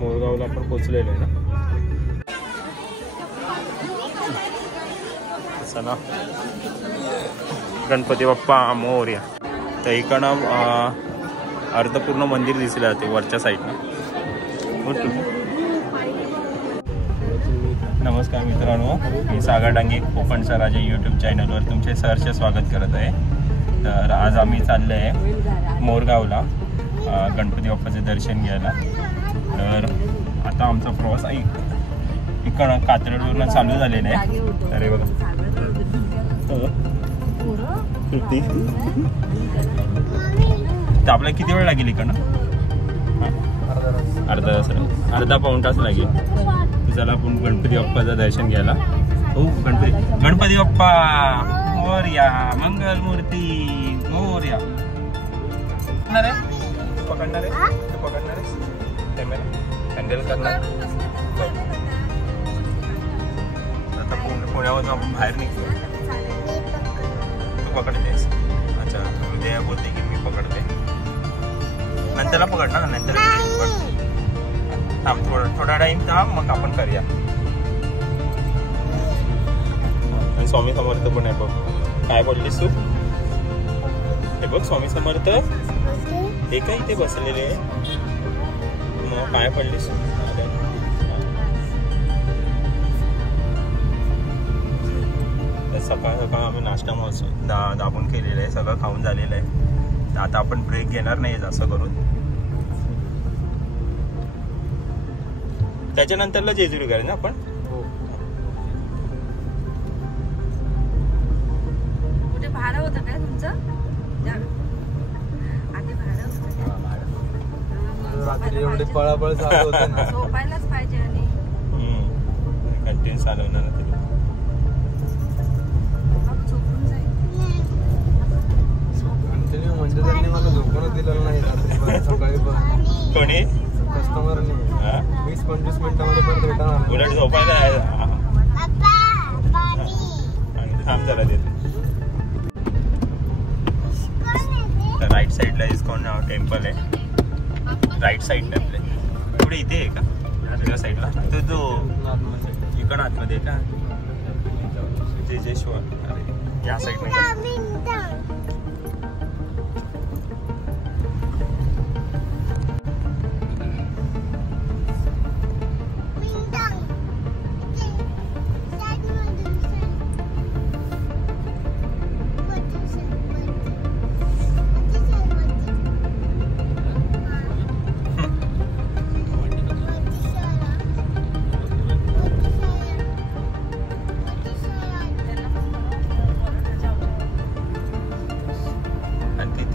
मोरगावला आपण पोचलेलो आहे ना. चला गणपती बाप्पा मोरया. तर इकडं अर्धपूर्ण मंदिर दिसले जाते वरच्या साईडला. नमस्कार मित्रांनो, मी सागर डांगे कोकणचा राजा यूट्यूब चॅनलवर तुमचे सहर्ष स्वागत करत आहे. तर आज आम्ही चाललो आहे मोरगावला गणपती बाप्पाचे दर्शन घ्यायला. तर आता आमचा प्रवास इकडं कात्रजवरून चालू झालेला आहे. अरे बघा तर आपल्याला किती वेळ लागेल इकडनं? अर्धा पाऊण तास लागेल. चला आपण गणपती बाप्पाचं दर्शन घ्यायला. हो गणपती बाप्पा मोरया, मंगल मूर्ती मोरया. पकडणार आहे तू पकडणार आहेस कॅमेरा हँडल करणार. आता पुण्यावरून आपण बाहेर निघतो. तू पकडतेस? अच्छा उद्या बोलते की मी पकडते. नंतरला पकडणार नंतर थांब थोडा टाइम थांब मग आपण करूया. स्वामी समर्थ पण आहे बघ. काय बोललीस तू? हे बघ स्वामी समर्थ हे काय इथे बसलेले आहे. मग काय पडलीस? सकाळ सकाळ आम्ही नाश्ता दाबून केलेला आहे. सगळं खाऊन झालेलं आहे. आता आपण ब्रेक घेणार नाही जास्त करून. त्याच्यानंतरला जेजुरी करायचं ना आपण. कुठे भाडं होतं काय तुमचं? आधी भाडं होतं. रात्री एवढे पळापळ चालू होतं ना. झोपायलाच पाहिजे आणि कंटिन्यू चालवणार ना तिला. झोपून जाईल. कंटिन्यू म्हणजे त्यांनी मला झोपूनच दिलेलं नाही रात्री सकाळी पण. कोणी? कस्टमरने 20-25 मिनिटांमध्ये पण रिटर्न. उलट झोपायला थांब जरा देते. तर राईट साईडला इस्कॉन टेम्पल आहे. राईट साईडला आपले पुढे इथे आहे का? तुझ्या साईडला तो इकडं आतमध्ये आहे का? जेजेश्वर. अरे या साईडने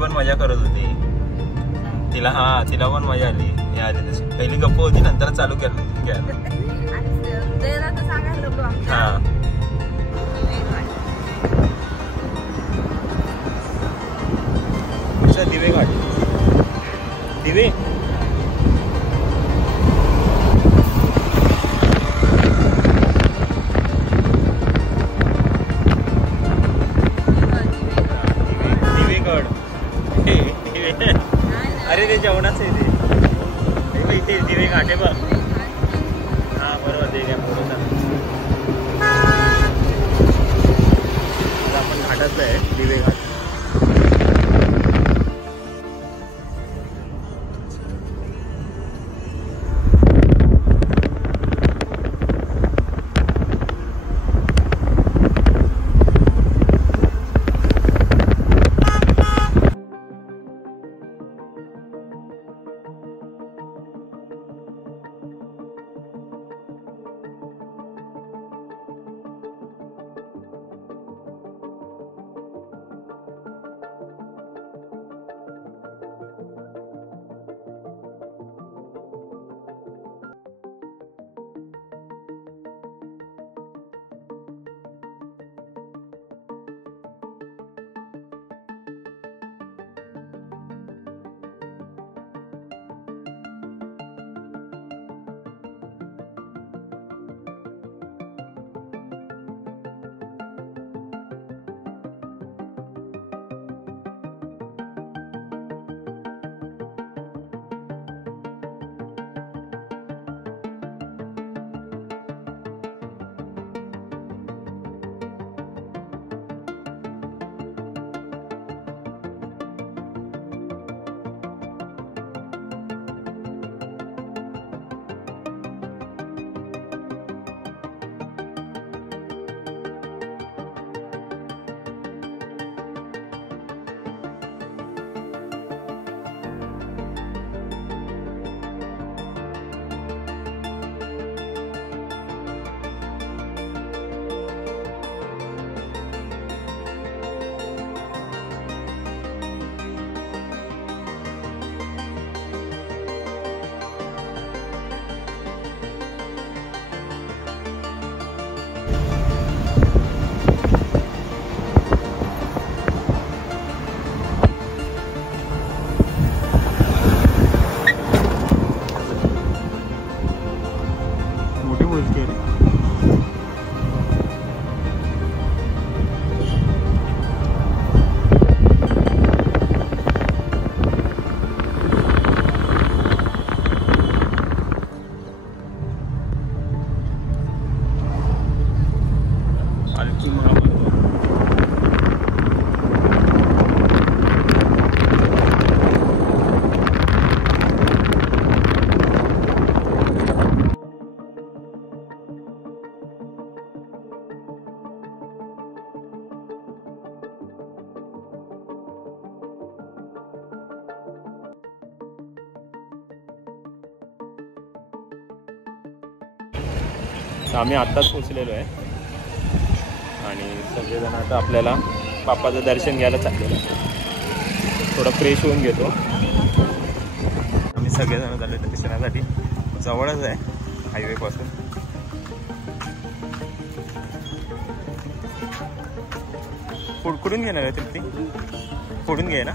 पण मजा करत होती. तिला पण मजा आली. तशी पहिली गप्प होती नंतर चालू केलं. हा दिवे घाट दिवे अरे ते जेवणाच आहे ते. इथे दिवे घाटे बघ. हा बरोबर ते काय म्हणून आपण घाटातलं आहे दिवे घाट. तर आम्ही आत्ताच पोचलेलो आहे आणि सगळेजण आता आपल्याला बाप्पाचं दर्शन घ्यायला चाललेलं आहे. थोडं फ्रेश होऊन घेतो. आम्ही सगळेजण झालो दर्शनासाठी. जवळच आहे हायवेपासून. कुठून घेणार आहे तृप्ती? कुठून घे ना.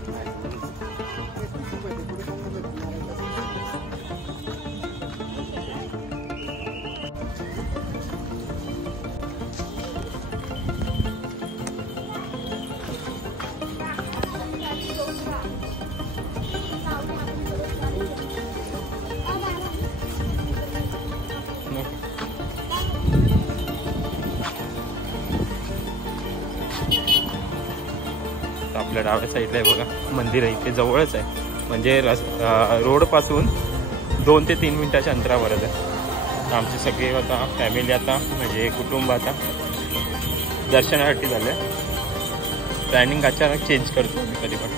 आपल्या डाव्या साईडला आहे बघा मंदिर आहे. इथे जवळच आहे म्हणजे रोडपासून 2 ते 3 मिनिटाच्या अंतरावरच आहे. आमचे सगळे आता फॅमिली आता म्हणजे कुटुंब आता दर्शनासाठी झाले. प्लॅनिंग अचानक चेंज करतो मी कधी पण.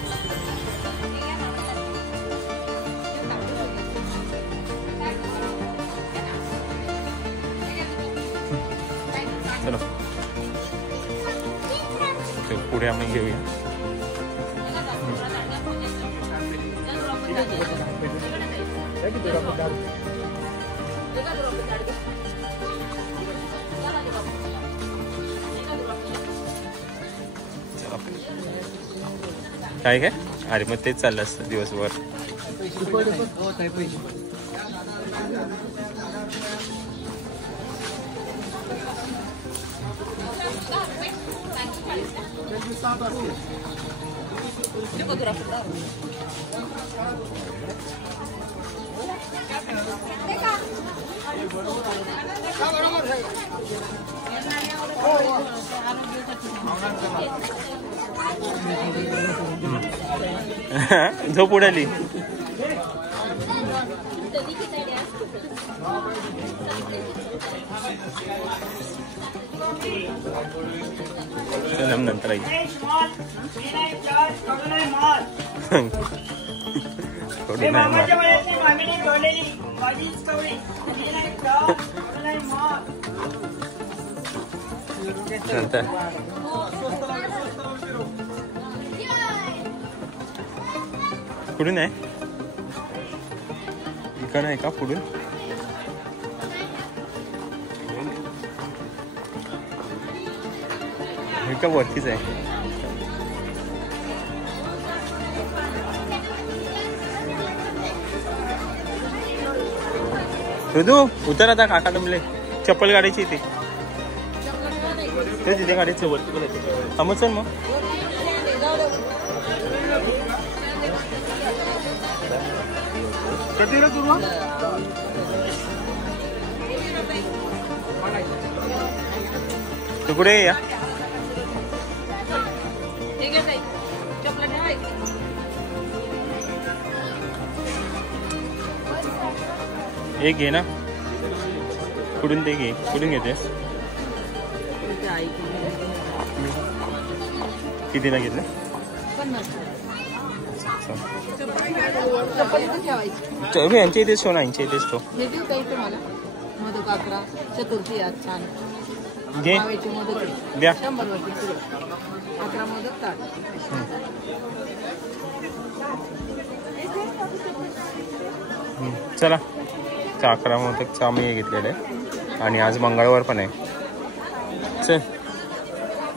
चलो पुढे आम्ही घेऊया. काय काय? अरे मग तेच चाललं असतं दिवसभर. झोप उडाली. नंतर पुढून आहे. इकडं आहे का पुढून? हे का वरतीच आहे? ऋतू उतर आता. काका तुमले चप्पल गाडीची इथे ते तिथे गाडीचं वरती थांबच चल मग. तू कुठे या? एक घे ना. कुठून ते घे. कुठून घेतेस? कितीला घेतलं? यांच्या इथेच ठेव ना. यांच्या इथेच ठेव. चतुर्थी आज छान घे द्या. चला 11 मोदकचं आम्ही हे घेतलेलं आहे आणि आज मंगळवार पण आहे. चल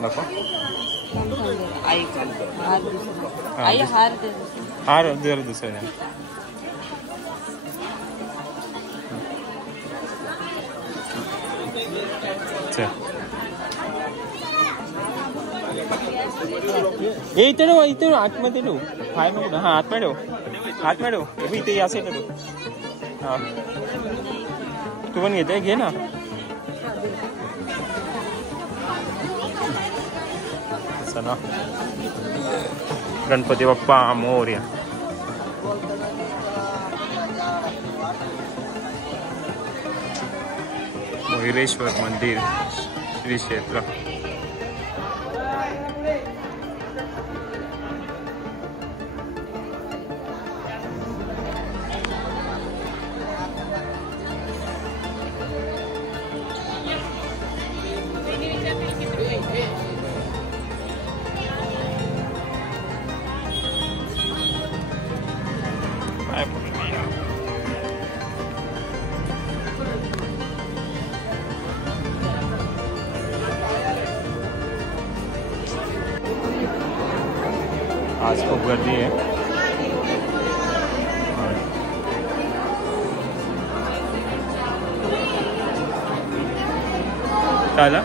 नको हार जरा दुसरं. इथे ठेव. इथे आतमध्ये ठेव. बाहेर नको. हा आतमध्ये ठेव. आतमध्ये ठेव. इथे या साईडला ठेव. हा तू पण घेते. घे ना. चला गणपती बाप्पा मोरया. मोहिरेश्वर मंदिर श्री क्षेत्र. आज खूप गर्दी आहे. चाला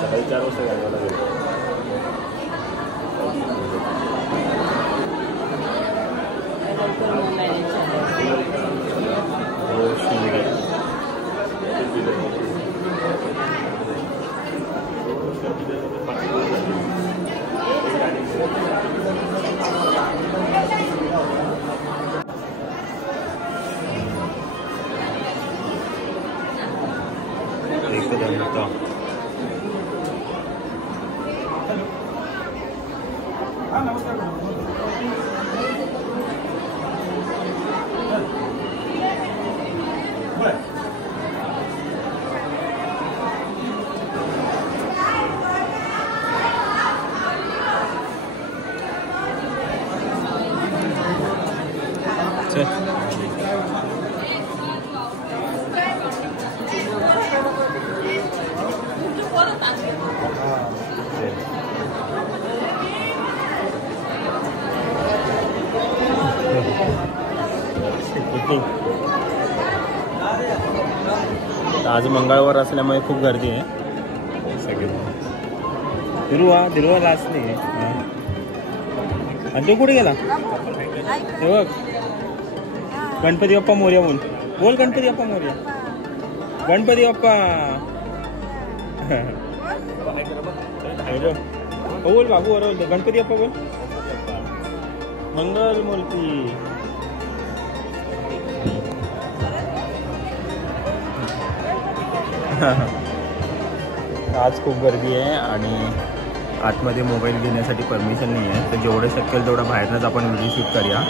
सकाळी 4 वाजता घालवायला लागेल. आज मंगळवार असल्यामुळे खूप गर्दी आहे. सगळे दिलवा लास्ट नाही आहे. आणि तो कुठे गेला हे बघ. गणपती बाप्पा मोर्या बोल. बोल गणपती बाप्पा मोर्या. गणपती बाप्पा बोल बाबू बरोबर. गणपती बाप्पा बोल. मंगल मूर्ती. आज खूप गर्दी आहे आणि आतमध्ये मोबाईल घेण्यासाठी परमिशन नाही आहे. तर जेवढं शक्य तेवढं बाहेरनंच आपण व्हिडिओ शूट करूया.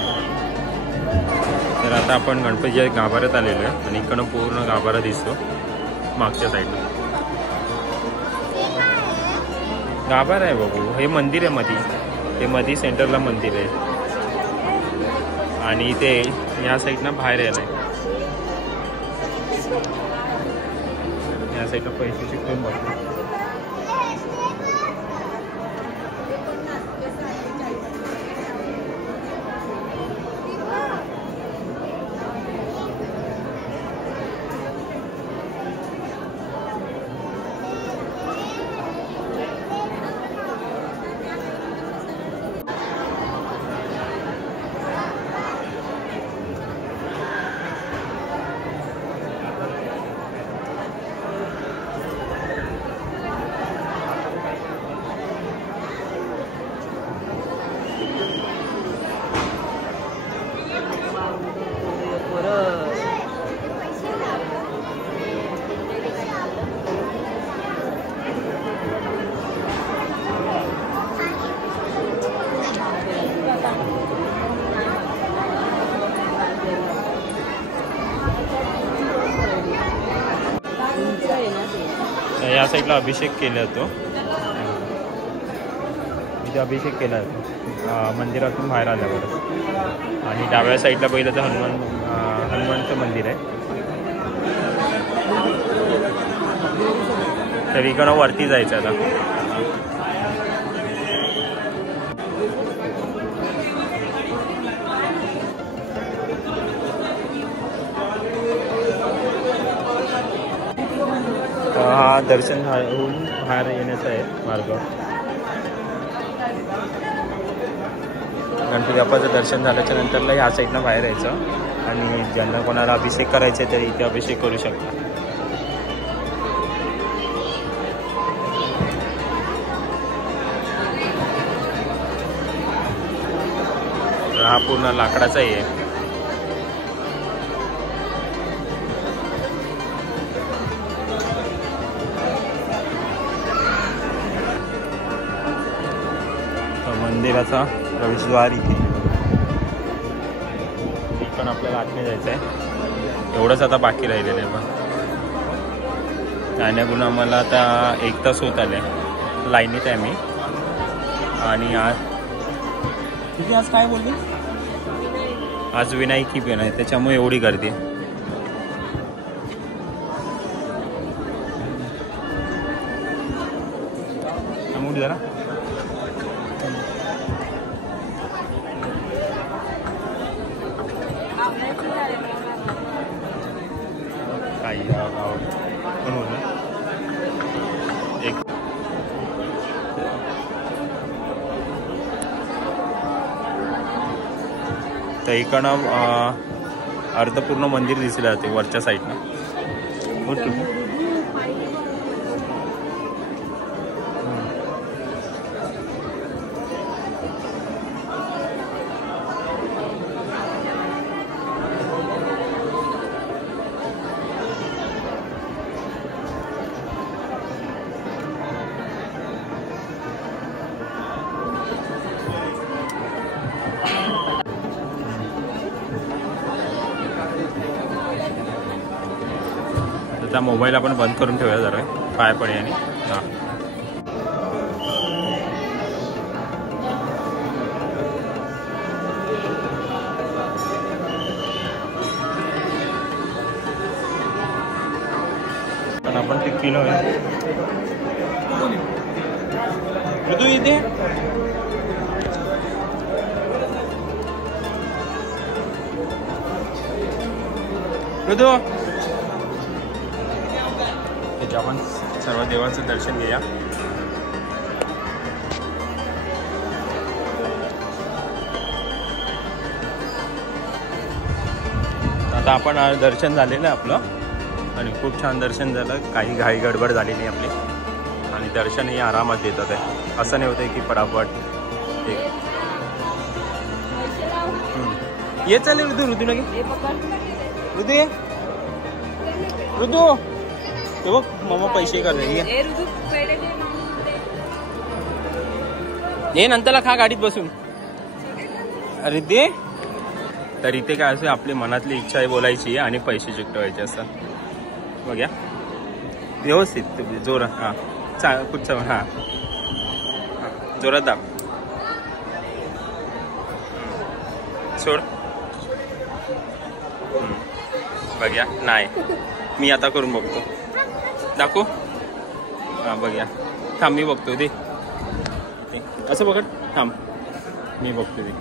तर आता आपण गणपतीच्या गाभाऱ्यात आलेलो आहे आणि इकडनं पूर्ण गाभारा दिसतो मागच्या साईडला. गाभारा आहे बाबू. हे मंदिर आहे मध्ये. ते मध्ये सेंटरला मंदिर आहे आणि ते या साईडनं बाहेर यायला आहे. या साईडला पैसे शिकून बघतो. या साईडला अभिषेक केला जातो. इथे अभिषेक केला जातो मंदिरातून बाहेर आल्यावर. आणि डाव्या साईडला पहिलं तर हनुमानचं मंदिर आहे. तर इकडं वरती जायचं आता. हा दर्शन होऊन बाहेर येण्याचा आहे मार्ग. गणपती बाप्पाचं दर्शन झाल्याच्या नंतरला ह्या साईडनं बाहेर यायचं आणि ज्यांना कोणाला अभिषेक करायचे तर इथे अभिषेक करू शकता. हा पूर्ण लाकडाचाही आहे. मंदिराचा प्रवेशद्वार इथे. पण आपल्याला आतमध्ये जायचं आहे. एवढंच आता बाकी राहिलेलं आहे. पण जाण्याकडून आम्हाला आता 1 तास होत आले लाईनीत आहे मी. आणि आज तुझी आज काय बोलली आज विनायकी पण आहे त्याच्यामुळे एवढी गर्दी आहे. जरा काही एक तर इकडनं अर्धपूर्ण मंदिर दिसले जाते वरच्या साईडनं. आता मोबाईल आपण बंद करून ठेवूया जरा पाय पडे आणि हां पण आपण ते किलो आहे ऋतू इथे ऋतू आपण सर्व देवाचं दर्शन घेऊया. आता आपण दर्शन झालेलं आहे आपलं आणि खूप छान दर्शन झालं. काही घाई गडबड झाली नाही आपली आणि दर्शनही आरामात देतात आहे. असं नाही होतं की पटापट ये चालेल ऋतू ऋतू लगे ऋतू ये ऋतू हे बघ मम्मा पैसे काढले हे नंतरला खा गाडीत बसून. अरे ते तर इथे काय असं आपली मनातली इच्छा आहे बोलायची आणि पैसे चिकटवायचे असतात. बघ्या व्यवस्थित जोरात हां कुठचं हां जोरात दाब सोड. बघ्या नाही मी आता करून बघतो दाखव. हां बघ्या थांब मी बघतो ते असं बघत थांब मी बघतो ते.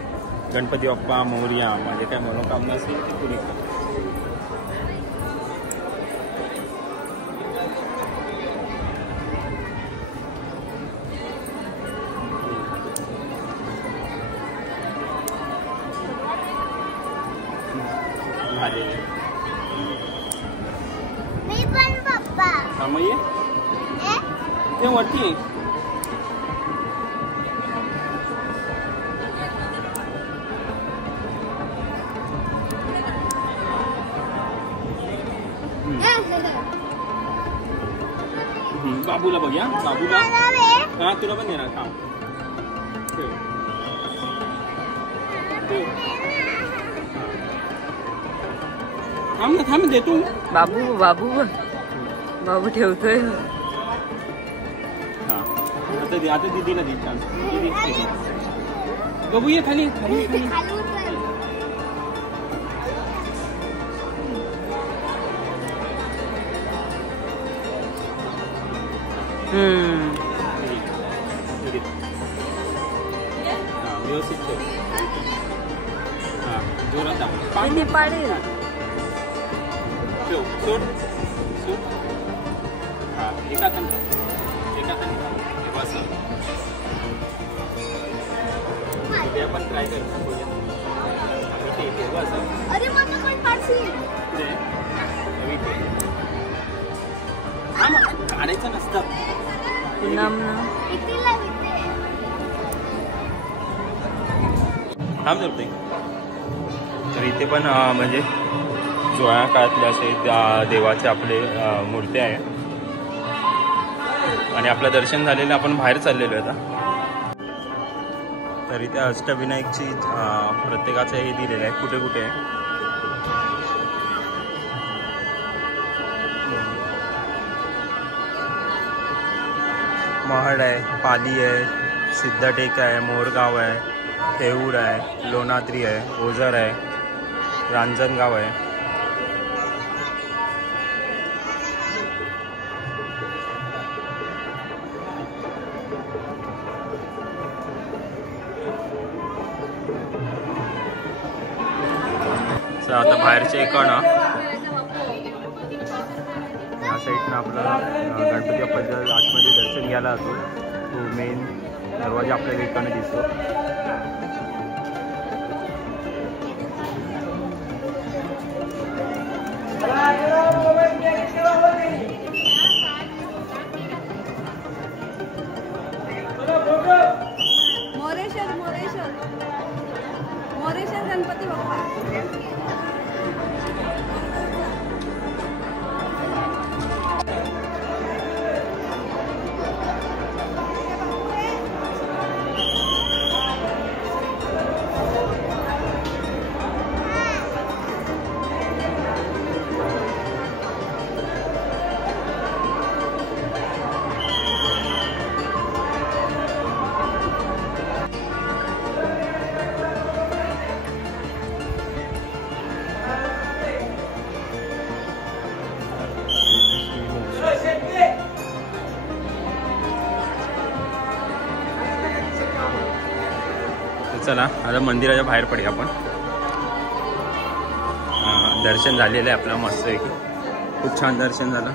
गणपती बाप्पा मोरया माझे काय मनोकामना असेल ती पुरी कर. हां मग ये वरती बाबूला बघूया बाबूला हा तुला पण देणार थांब थांब ना थांब देतो. बाबू बाबू बाबू ठेवतोय. हा आता दीदीला दे चान्स. दीदी बाबू ये खाली खाली खाली. व्यवस्थित ठेव. हां जोरात पाणी पाडेल ठेव सोड सोड. हां एका हाताने बस. उद्या पण ट्राय कर. अरे मला पण पाडशील. काढायचं नसतं पुन्हा थांब जरते. तर इथे पण म्हणजे जुन्या काळातले असे देवाचे आपले मूर्ती आहे आणि आपलं दर्शन झालेलं आपण बाहेर चाललेलो आहे आता. तर इथे अष्टविनायकची प्रत्येकाचं हे दिलेलं आहे कुठे कुठे आहे. महड आहे पाली आहे सिद्धटेक आहे मोरगाव आहे थेऊर आहे लोणाद्री आहे ओझर आहे रांजणगाव आहे. आता बाहेरच्या इकडनं या साईडनं आपला गणपती बाप्पाच्या आतमध्ये दर्शन घ्यायला जातो. तो मेन दरवाजा आपल्याला इकडनं दिसतो. मोरेश्वर मोरेश्वर मोरेश्वर गणपती बाप्पा. चला आता मंदिराच्या बाहेर पडूया आपण. दर्शन झालेलं आहे आपलं मस्त आहे. खूप छान दर्शन झालं.